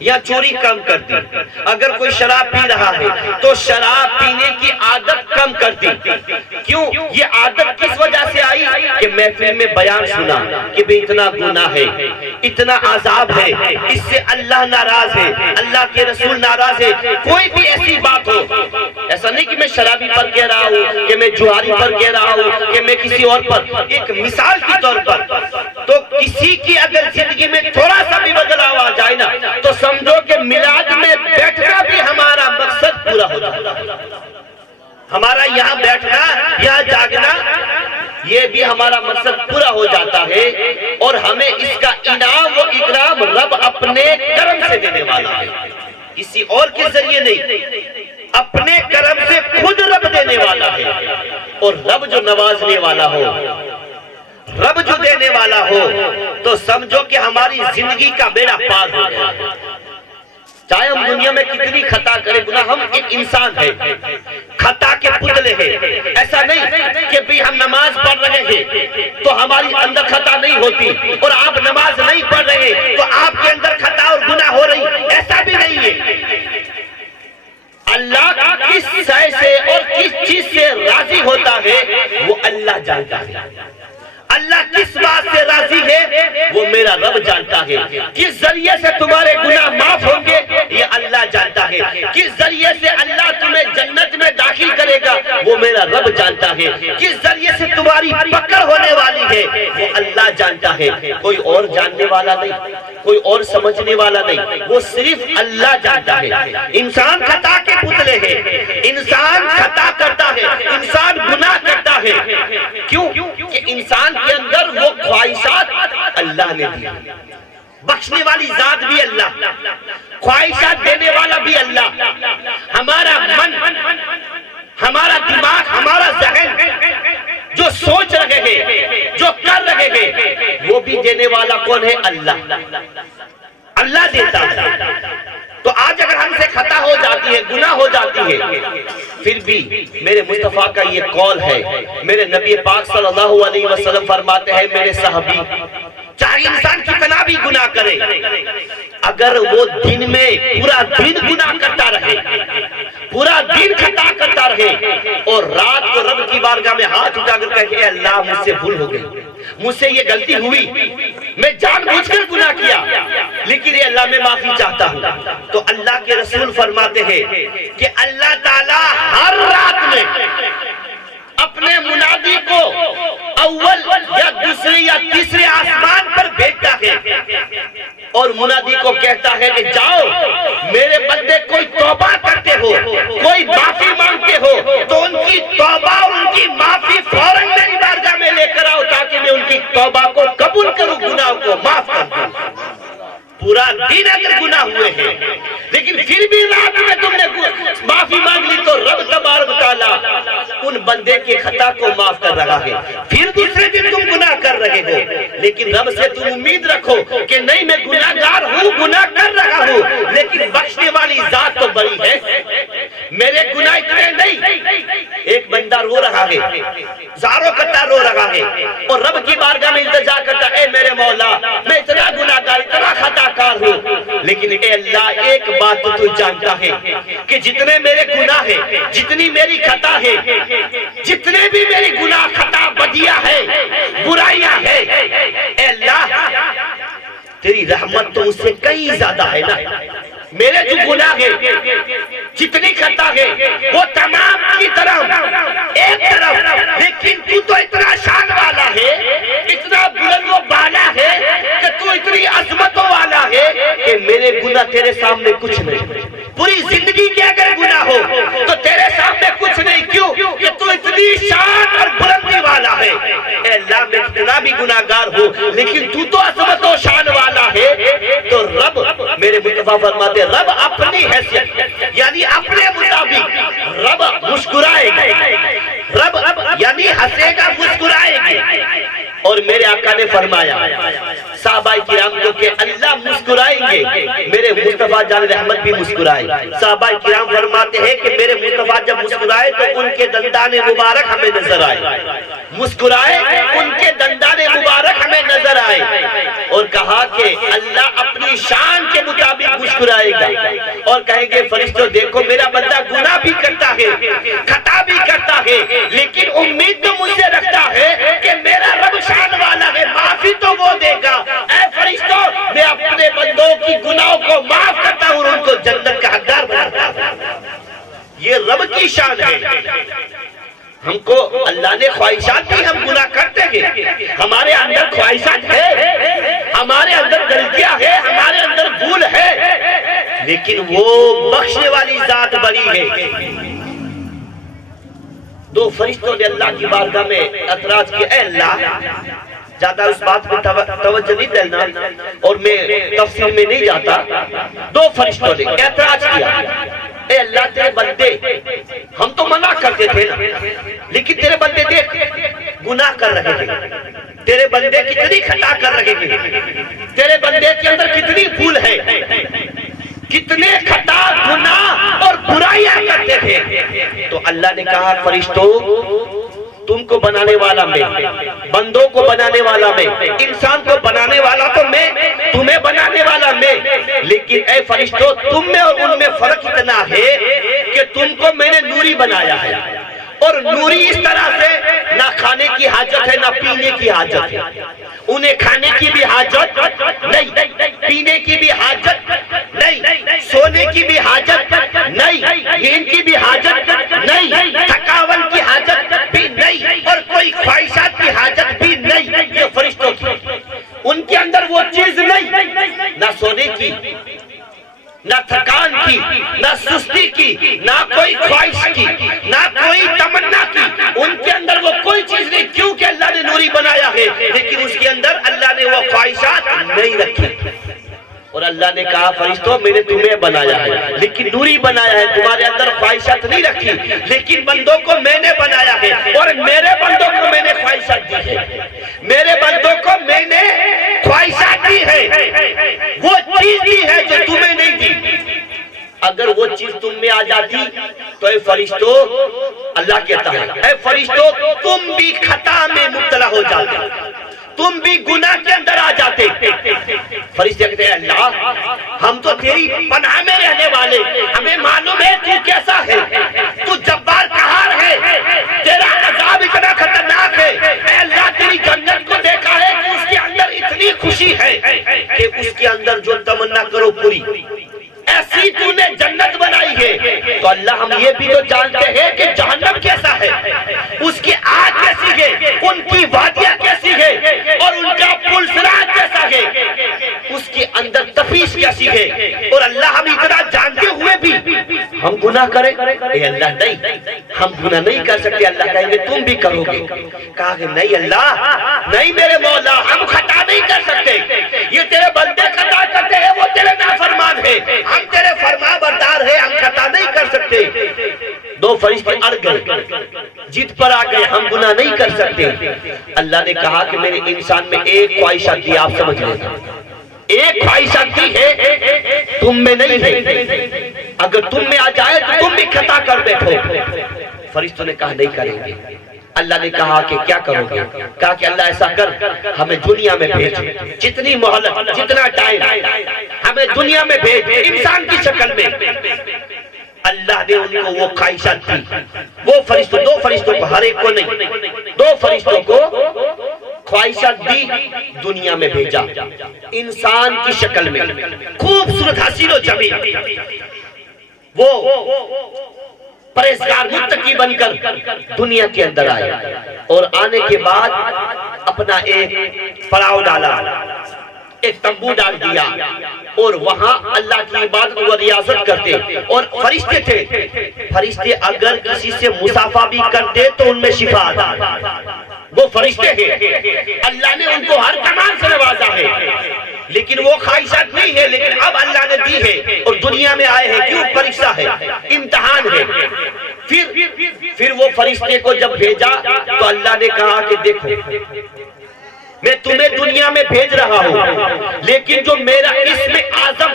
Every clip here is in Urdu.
یا چوری کم کر دی. اگر کوئی شراب پی رہا ہے تو شراب پینے کی عادت کم کر دی. کیوں؟ یہ عادت کس وجہ سے آئی کہ محفل میں بیان سنا کہ بے اتنا گناہ ہے, اتنا عذاب ہے, اس سے اللہ ناراض ہے, اللہ کے رسول ناراض ہے. کوئی بھی ایسی بات ہو, ایسا نہیں کہ میں شرابی پر کہہ رہا ہوں, کہ میں جواری پر کہہ رہا ہوں, کہ میں کسی اور پر, ایک مثال کی طور پر. تو کسی کی اگر زندگی میں تھوڑا سا بھی بدلاؤ آ جائے نا تو سمجھو کہ میلاد میں بیٹھنا بھی ہمارا مقصد پورا ہو جاتا ہے. ہمارا یہاں بیٹھنا, یہاں جاگنا, یہ بھی ہمارا مقصد پورا ہو جاتا ہے. اور ہمیں اس کا انعام و اکرام رب اپنے کرم سے دینے والا ہے, کسی اور کے ذریعے نہیں, اپنے کرم سے خود رب دینے والا ہے. اور رب جو نوازنے والا ہو, رب جو دینے والا ہو, تو سمجھو کہ ہماری زندگی کا بیڑا پار ہو گیا. چاہے ہم دنیا میں کتنی خطا کریں گناہ, ہم ایک انسان ہے, خطا کے پتلے ہیں. ایسا نہیں کہ بھی ہم نماز پڑھ رہے ہیں تو ہماری اندر خطا نہیں ہوتی, اور آپ نماز نہیں پڑھ رہے تو آپ کے اندر خطا اور گناہ ہو رہی, ایسا بھی نہیں ہے. اللہ کس شے سے اور کس چیز سے راضی ہوتا ہے وہ اللہ جانتا ہے. اللہ کس بات سے راضی ہے وہ میرا رب جانتا ہے. کس ذریعے سے تمہارے گناہ معاف ہوں گے یہ اللہ جانتا ہے. کس ذریعے سے اللہ تمہیں جنت میں داخل کرے گا وہ میرا رب جانتا ہے. کس ذریعے سے تمہاری پکڑ ہونے والی ہے وہ اللہ جانتا ہے. کوئی اور جاننے والا نہیں, کوئی اور سمجھنے والا نہیں, وہ صرف اللہ جانتا ہے. انسان خطا کے پتلے ہیں, انسان خطا کرتا ہے, انسان گناہ کرتا ہے. کیوں کہ انسان کے اندر وہ خواہشات اللہ نے دی. بخشنے والی ذات بھی اللہ, خواہشات دینے والا بھی اللہ. ہمارا من, ہمارا دماغ, ہمارا ذہن جو سوچ رہے ہیں, جو کر رہے ہیں, وہ بھی دینے والا کون ہے؟ اللہ. اللہ دیتا ہے. تو آج اگر ہم سے خطا ہو جاتی ہے, گناہ ہو جاتی ہے, پھر بھی میرے مصطفیٰ کا یہ قول ہے, میرے نبی پاک صلی اللہ علیہ وسلم فرماتے ہیں, میرے صحابی چاہے انسان کتنا بھی گناہ کرے, اگر وہ دن میں پورا دن گناہ کرتا رہے, پورا دن خطا کرتا رہے, اور رات کو رب کی بارگاہ میں ہاتھ اٹھا کر کہے اللہ مجھ سے بھول ہو گئی, مجھ سے یہ غلطی ہوئی, میں جان بوجھ کر گناہ کیا, لیکن یہ اللہ میں معافی چاہتا ہوں. تو اللہ کے رسول فرماتے ہیں کہ اللہ تعالیٰ ہر رات میں اپنے منادی کو اول یا دوسرے یا تیسرے آسمان پر بھیجتا ہے, اور منادی کو کہتا ہے کہ جاؤ میرے بندے کوئی توبہ کرتے ہو, کوئی معافی مانگتے ہو, تو ان کی توبہ اور ان کی معافی فوراً میری بارگاہ میں لے کر آؤ, تاکہ میں ان کی توبہ کو قبول کروں, گناہ کو معاف کر دوں. پورا دن اگر گناہ ہوئے ہیں لیکن پھر بھی رات میں تم نے معافی مانگ لی تو رب تبارک و تعالیٰ ان بندے کے خطا کو معاف کر رہا ہے. پھر دوسرے دن تم گناہ کر رہے ہو, لیکن رب سے تم امید رکھو کہ نہیں میں گناہ گار ہوں, گناہ کر رہا ہوں, لیکن بخشنے والی ذات تو بڑی ہے, میرے گناہ اتنے نہیں. ایک بندہ رو رہا ہے, زاروں کتا رو رہا ہے, اور رب کی بارگاہ میں التجا کرتا ہے, اے میرے مولا میں اتنا گناہ گار, اتنا خطا کار ہوں, لیکن اے اللہ ایک بات تو جانتا ہے کہ جتنے میرے گناہ ہیں, جتنی میری خطا ہے, جتنے بھی میری گناہ خطا بدیاں ہے, برائیاں ہے, اے اللہ تیری رحمت تو اس سے کئی زیادہ ہے نا. میرے جو گناہ ہے, جتنی خطا ہے, وہ تمام کی طرف ایک طرف, لیکن تو تو اتنا شان والا ہے, اتنا بلند و بالا ہے, کہ تو اتنی عظمتوں والا ہے کہ میرے گناہ تیرے سامنے کچھ نہیں. پوری زندگی کے اگر گناہ ہو تو تیرے سامنے کچھ نہیں. کیوں کہ تو اتنی شان اور بلندی والا ہے. اے اللہ میں اتنا بھی گناہ گار ہوں, لیکن تو تو عظمت و شان والا ہے. تو رب, میرے مصطفیٰ فرماتے رب اپنی حیثیت یعنی اپنے مطابق رب مسکرائے گا, رب یعنی ہنسے گا, مسکرائے گا. اور میرے آقا نے فرمایا صحابہ کرام کو کہ اللہ مسکرائیں گے میرے مصطفیٰ جان رحمت بھی مسکرائے۔ صحابہ کرام فرماتے ہیں کہ میرے مصطفیٰ جب مسکرائے تو ان کے دندان مبارک ہمیں نظر آئے، مسکرائے ان کے دندان مبارک ہمیں نظر آئے، اور کہا کہ اللہ اپنی شان کے مطابق مسکرائے گا اور کہیں گے فرشتوں دیکھو میرا بندہ گناہ بھی کرتا ہے، خطا بھی کرتا ہے، لیکن امید تو مجھ سے رکھتا ہے کہ میرا رب شان والا ہے، معافی تو وہ دے گا۔ اے فرشتوں میں اپنے بندوں کی گناہوں کو معاف کرتا ہوں اور ان کو جنت کا حقدار بناتا ہوں۔ یہ رب کی شان ہے۔ ہم کو اللہ نے خواہشات دی، ہم گناہ کرتے ہیں، ہمارے اندر خواہشات ہے، ہمارے اندر غلطیاں ہے، ہمارے اندر بھول ہے، لیکن وہ بخشنے والی ذات بڑی ہے۔ دو فرشتوں نے اللہ کی بارگاہ میں اعتراض کیا، اے اللہ، زیادہ اس بات میں توجہ نہیں دینا اور میں تفصیل میں نہیں جاتا، دو فرشتوں نے اعتراض کیا، اے اللہ تیرے بندے، ہم تو منع کرتے تھے نا، لیکن تیرے بندے دیکھ گناہ کر رہے ہیں، تیرے بندے کتنی خطا کر رہے ہیں، تیرے بندے کے اندر کتنی بھول ہے، کتنے خطا گناہ اور برائیاں کرتے تھے۔ تو اللہ نے کہا فرشتوں تم کو بنانے والا میں، بندوں کو بنانے والا میں، انسان کو بنانے والا تو میں، تمہیں بنانے والا میں، لیکن اے فرشتوں تم میں اور ان میں فرق اتنا ہے کہ تم کو میں نے نوری بنایا ہے، اور نوری اس طرح سے نہ کھانے کی حاجت ہے نہ پینے کی حاجت ہے، انہیں کھانے کی بھی حاجت نہیں، پینے کی بھی حاجت نہیں، سونے کی بھی حاجت نہیں، نیند کی بھی حاجت نہیں، تھکاون کی حاجت بھی نہیں، اور کوئی خواہشات کی حاجت بھی نہیں۔ یہ فرشتوں کی ان کے اندر وہ چیز نہیں، نہ سونے کی، نہ تھکان کی، نہ سستی کی، نہ کوئی خواہش کی، نہ کوئی تمنا کی، ان کے اندر وہ کوئی چیز نہیں، کیونکہ اللہ نے نوری بنایا ہے، لیکن اس کے اندر اللہ نے وہ خواہشات نہیں رکھی۔ اور اللہ نے کہا فرشتوں میں نے تمہیں بنایا ہے لیکن نوری بنایا ہے، تمہارے اندر خواہشات نہیں رکھی، لیکن بندوں کو میں نے بنایا ہے، اور میرے بندوں کو میں نے خواہشات دی ہے، میرے بندوں کو میں نے خواہشات دی ہے، وہ چیز دی ہے جو تمہیں نہیں دی۔ اگر وہ چیز تم میں آ جاتی تو اے فرشتوں، اللہ کہتا ہے اے فرشتوں تم بھی خطا میں مبتلا ہو جاتے، تم بھی گناہ کے اندر آ جاتے۔ فرشتے کہتے ہیں اللہ ہم تو تیری پناہ میں رہنے والے، ہمیں معلوم ہے تو کیسا ہے، تو جبار قہار ہے، تیرا عذاب اتنا خطرناک ہے، اے اللہ تیری جنت کو دیکھا ہے کہ اس کے اندر اتنی خوشی ہے کہ اس کے اندر جو تمنا کرو پوری، ایسی تو نے جنت بنائی ہے۔ تو اللہ ہم یہ بھی تو جانتے ہیں کہ جہنم کیسا ہے، اس کی آگ کیسی ہے، ان کی وادیاں کیسی ہے، اور ان کا پلسرات کیسا ہے، اس کے اندر تفیش کیسی ہے، اور اللہ ہم اتنا جانتے ہوئے بھی ہم گناہ کریں؟ اے اللہ نہیں، ہم گناہ نہیں کر سکتے۔ اللہ کہیں گے تم بھی کرو گے، کہا کہ نہیں اللہ، نہیں میرے مولا، ہم خطا نہیں کر سکتے، یہ تیرے بندے خطا کرتے ہیں، وہ تیرے نافرمان ہے، ہم تیرے فرما بردار ہیں، ہم خطا نہیں کر سکتے۔ دو فرشتے اڑ گئے، جد پر آ گئے، ہم گناہ نہیں کر سکتے۔ اللہ نے کہا کہ میں نے انسان میں ایک خواہشات دی، آپ سمجھ لیں، ایک خواہشات دی ہے، تم میں نہیں ہے، اگر تم میں آ جائے تو تم بھی خطا کر بیٹھو۔ فرشتوں نے کہا نہیں کریں گے۔ اللہ نے کہا کہ کیا کرو گے؟ کہا کہ اللہ ایسا کر، ہمیں دنیا میں بھیج، جتنی مہلت، جتنا ٹائم، ہمیں دنیا میں بھیج، انسان کی شکل میں۔ اللہ نے ان کو وہ خواہشات دی، وہ فرشتوں، دو فرشتوں کو، ہر ایک کو نہیں، دو فرشتوں کو خواہشات دی، دنیا میں بھیجا انسان کی شکل میں، خوبصورت حسین و جمیل، وہ پرہیزگار متقی بن کر دنیا کے اندر آئے، اور آنے کے بعد اپنا ایک پڑاؤ ڈالا، ایک تمبو ڈال دیا، اور وہاں اللہ کی عبادت و ریاضت کرتے، اور فرشتے تھے، فرشتے اگر کسی سے مصافحہ بھی کرتے تو ان میں شفا آتا، وہ فرشتے ہیں، اللہ نے ان کو ہر کمال سے نوازا ہے، لیکن وہ خواہشات نہیں ہے، لیکن اب اللہ نے دی ہے، اور دنیا میں آئے ہیں، کیوں؟ پریکشا ہے، امتحان ہے۔ پھر وہ فرشتے کو جب بھیجا تو اللہ نے کہا کہ دیکھو میں تمہیں دنیا میں بھیج رہا ہوں، لیکن جو میرا اسم اعظم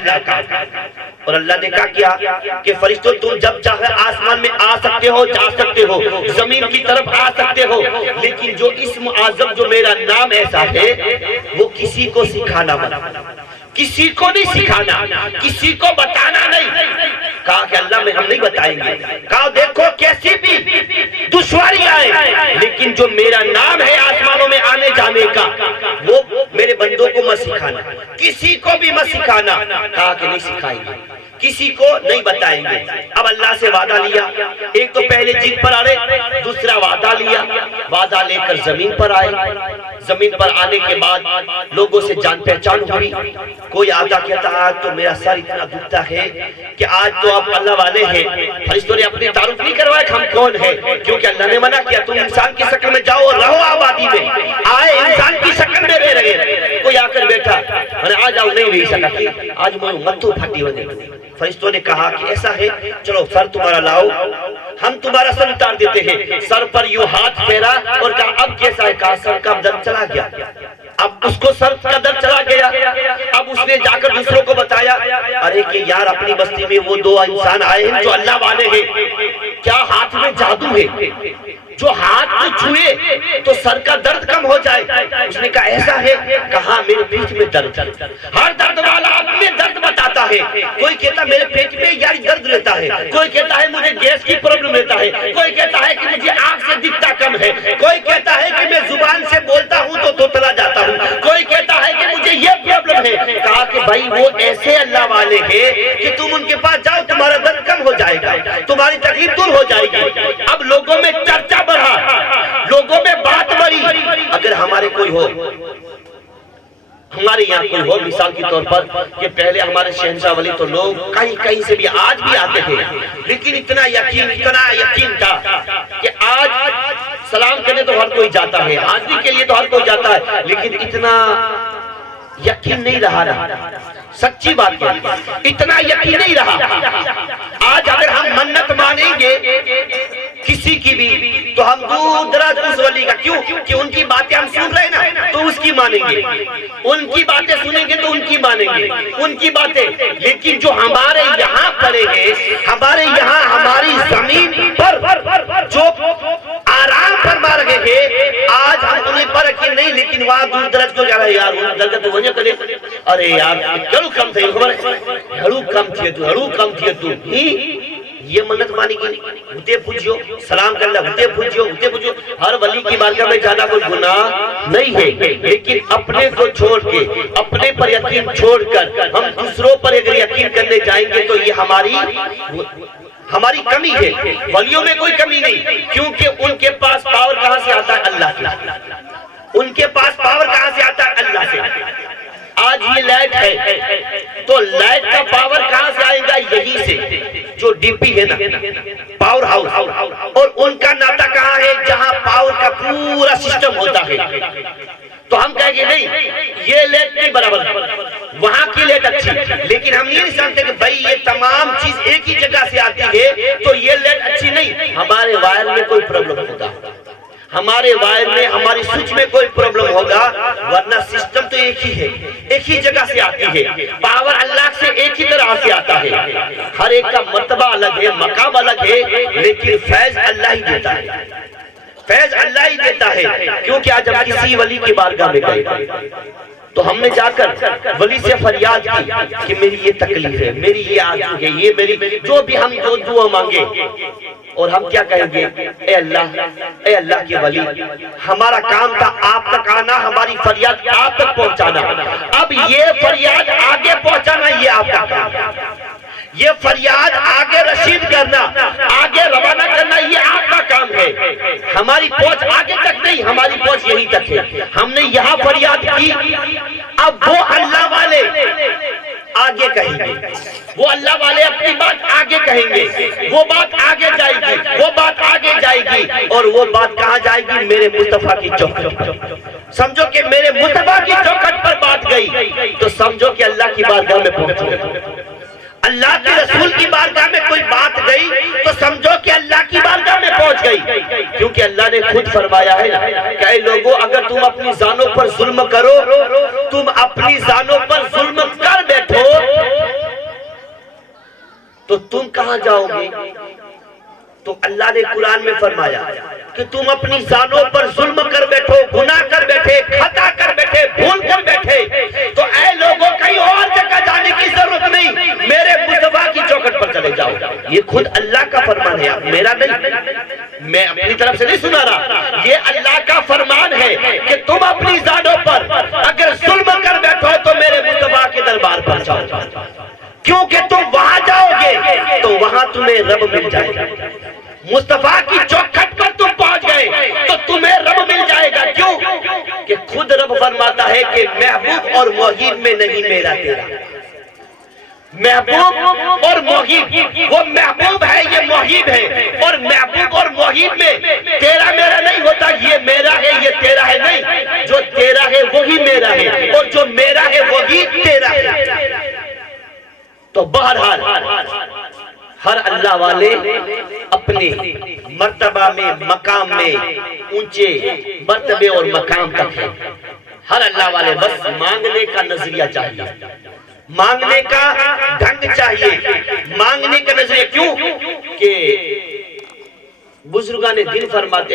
اللہ کا۔ اور اللہ نے کہا کہ فرشتوں تم جب چاہے آسمان میں آ سکتے ہو، جا سکتے ہو، زمین کی طرف آ سکتے ہو، لیکن جو اسم اعظم جو میرا نام ایسا ہے وہ کسی کو سکھانا مت، کسی کو نہیں سکھانا، کسی کو بتانا نہیں۔ کہا کہ اللہ میں ہم نہیں بتائیں گے۔ کہا دیکھو کیسی بھی دشواری آئے لیکن جو میرا نام ہے آسمانوں میں آنے جانے کا وہ میرے بندوں کو مت سکھانا، کسی کو بھی مت سکھانا۔ کہا کہ نہیں سکھائیں گے، کسی کو نہیں بتائیں گے۔ اب اللہ سے وعدہ لیا، ایک تو پہلے جن پر آ رہے، دوسرا وعدہ لیا، وعدہ لے کر زمین پر آئے۔ زمین پر آنے کے بعد لوگوں سے جان پہچان ہوئی، کوئی آتا کہتا آج تو میرا سر اتنا دکھتا ہے کہ آج تو آپ اللہ والے ہیں۔ فرشتوں نے اپنی تعارف نہیں کروایا کہ ہم کون ہیں، کیونکہ اللہ نے منع کیا تم انسان کی شکل میں جاؤ اور رہو آبادی میں، آئے انسان کی شکل میں رہ رہے۔ کوئی آ کر بیٹھا، آج آؤ نہیں رہی سکا کہ آج میں متو پھٹی ہونے۔ فرشتوں نے کہا کہ ایسا ہے چلو سر تمہارا لاؤ، ہم تمہارا سر اتار دیتے ہیں۔ سر پر یوں ہاتھ پھیرا اور کہا اب کیسا ہے؟ کہا سر کا درد چلا گیا۔ اب اس کو سر کا درد چلا گیا۔ اب اس نے جا کر دوسروں کو بتایا، ارے کہ یار اپنی بستی میں وہ دو انسان آئے ہیں جو اللہ والے ہیں، کیا ہاتھ میں جادو ہے جو ہاتھ کو چھوئے تو سر کا درد کم ہو جائے؟ اس نے کہا ایسا ہے؟ کہا میرے پیٹ میں درد، ہر درد والا اپنے درد بتاتا ہے۔ کوئی کہتا میرے پیٹ میں یار درد رہتا ہے، کوئی کہتا ہے مجھے گیس کی پرابلم رہتا ہے، کوئی کہتا ہے کہ مجھے آنکھ سے دکھتا کم ہے، کوئی کہتا ہے کہ میں زبان سے بولتا ہوں تو توتلا جاتا ہوں، کوئی کہتا ہے کہ مجھے یہ پرابلم ہے۔ کہا کہ بھائی وہ ایسے اللہ والے ہیں کہ تم ان کے پاس جاؤ تمہارا درد کم ہو جائے گا، تمہاری تکلیف دور ہو جائے گی۔ اب لوگوں میں چرچا بڑھا، لوگوں میں بات بڑھی۔ اگر ہمارے کوئی ہو، ہمارے یہاں کوئی ہو مثال کے طور پر کہ پہلے ہمارے شہنشاہ ولی تو لوگ کہیں سے بھی آج بھی آتے تھے، لیکن اتنا یقین تھا کہ آج سلام کرنے تو ہر کوئی جاتا ہے، حاضری کے لیے تو ہر کوئی جاتا ہے، لیکن اتنا یقین نہیں رہا۔ سچی بات ہے، اتنا یقین نہیں رہا۔ آج اگر ہم منت مانیں گے کسی کی بھی تو ہم دور دراز اس ولی کا، کیوں کہ ان کی باتیں ہم سن رہے نا تو اس کی مانیں گے، ان کی باتیں سنیں گے تو ان کی مانیں گے، ان کی باتیں۔ لیکن جو ہمارے یہاں پڑے ہیں، ہمارے یہاں ہماری زمین پر جو آرام فرما رہے ہیں، آج ہم انہیں پر یقین نہیں، لیکن وہاں دور دراز کو یار انہیں درگاہ تو وہیں کرے، ارے یار ہڑو کم تھے، ہڑو کم تھے تو یہ منت مانی کی ہوتے پوچھو، سلام کر لیا ہوتے پوچھو۔ ہر ولی کی بارگاہ میں جانا کوئی گناہ نہیں ہے، لیکن اپنے کو چھوڑ کے، اپنے پر یقین چھوڑ کر ہم دوسروں پر اگر یقین کرنے جائیں گے تو یہ ہماری کمی ہے۔ ولیوں میں کوئی کمی نہیں، کیونکہ ان کے پاس پاور کہاں سے آتا ہے؟ اللہ سے۔ ان کے پاس پاور کہاں سے آتا ہے؟ اللہ سے۔ آج یہ لائٹ ہے تو لائٹ کا پاور کہاں سے آئے گا؟ یہی سے، جو ڈی پی ہے نا، پاور ہاؤس، اور ان کا ناتا کہاں ہے؟ جہاں پاور کا پورا سسٹم ہوتا ہے۔ تو ہم کہیں گے نہیں یہ لائٹ نہیں برابر، وہاں کی لائٹ اچھی، لیکن ہم یہ نہیں سمجھتے کہ بھائی یہ تمام چیز ایک ہی جگہ سے آتی ہے تو یہ لائٹ اچھی نہیں۔ ہمارے وائر میں کوئی پرابلم ہوگا، ہمارے وائر میں، ہماری سوئچ میں کوئی پرابلم ہوگا، ورنہ سسٹم تو ایک ہی ہے، ایک ہی جگہ سے آتی ہے، پاور اللہ سے ایک ہی طرح سے آتا ہے۔ ہر ایک کا مرتبہ الگ ہے، مقام الگ ہے، لیکن فیض اللہ ہی دیتا ہے، فیض اللہ ہی دیتا ہے۔ کیونکہ آج ہم کسی ولی کی بارگاہ میں گئے تو ہم نے جا کر ولی سے فریاد کی کہ میری یہ تکلیف ہے، میری یہ آرزو ہے، یہ میری جو بھی ہم جو دعا مانگے، اور ہم کیا کہیں گے؟ اے اللہ کے ولی، ہمارا کام تھا آپ تک آنا، ہماری فریاد آپ تک پہنچانا، اب یہ فریاد آگے پہنچانا یہ آپ کا کام ہے، یہ فریاد آگے رسید کرنا، آگے روانہ کرنا یہ آپ کا کام ہے۔ ہماری پہنچ آگے تک نہیں، ہماری پہنچ یہیں تک ہے۔ ہم نے یہاں فریاد کی، اب وہ اللہ والے آگے کہیں گے، وہ اللہ والے اپنی بات آگے کہیں گے، وہ بات آگے جائے گی، وہ بات آگے جائے گی، اور وہ بات کہاں جائے گی؟ میرے مصطفیٰ کی چوکھٹ پر۔ سمجھو کہ میرے مصطفیٰ کی چوکھٹ پر بات گئی تو سمجھو کہ اللہ کی بارگاہ میں پہنچو۔ اللہ کے رسول کی بارگاہ میں کوئی بات گئی تو سمجھو کہ اللہ کی بارگاہ میں پہنچ گئی، کیونکہ اللہ نے خود فرمایا ہے کہ اے لوگوں اگر تم اپنی جانوں پر ظلم کرو، تم اپنی جانوں پر ظلم کر بیٹھو تو تم کہاں جاؤ گے؟ تو اللہ نے قرآن میں فرمایا کہ تم اپنی ذاتوں پر ظلم کر بیٹھو، گناہ کر بیٹھے، خطا کر بیٹھے، بھول کر بیٹھے، تو اے لوگوں کہیں اور جگہ جانے کی ضرورت نہیں، میرے مصطفیٰ کی چوکھٹ پر چلے جاؤ۔ یہ خود اللہ کا فرمان ہے، میرا نہیں، میں اپنی طرف سے نہیں سنا رہا، یہ اللہ کا فرمان ہے کہ تم اپنی ذاتوں پر اگر ظلم کر بیٹھو تو میرے مصطفیٰ کے دربار پر جاؤ، کیونکہ تم وہاں جاؤ گے تو وہاں تمہیں رب مل جائے گا۔ مصطفیٰ کی چوکھٹ پر تم پہنچ گئے تو تمہیں رب مل جائے گا۔ کیوں کہ خود رب فرماتا ہے کہ محبوب اور محب میں نہیں میرا تیرا، محبوب اور محب، وہ محبوب ہے یہ محب ہے، اور محبوب اور محب میں تیرا میرا نہیں ہوتا، یہ میرا ہے یہ تیرا ہے، نہیں، جو تیرا ہے وہی میرا ہے اور جو میرا ہے وہی تیرا ہے۔ تو بہرحال ہر اللہ والے اپنے مرتبہ میں، مقام میں، اونچے مرتبے اور مقام تک ہیں۔ ہر اللہ والے بس مانگنے کا نظریہ چاہیے، مانگنے کا ڈھنگ چاہیے، مانگنے کا نظریہ۔ کیوں کہ بزرگان دین فرماتے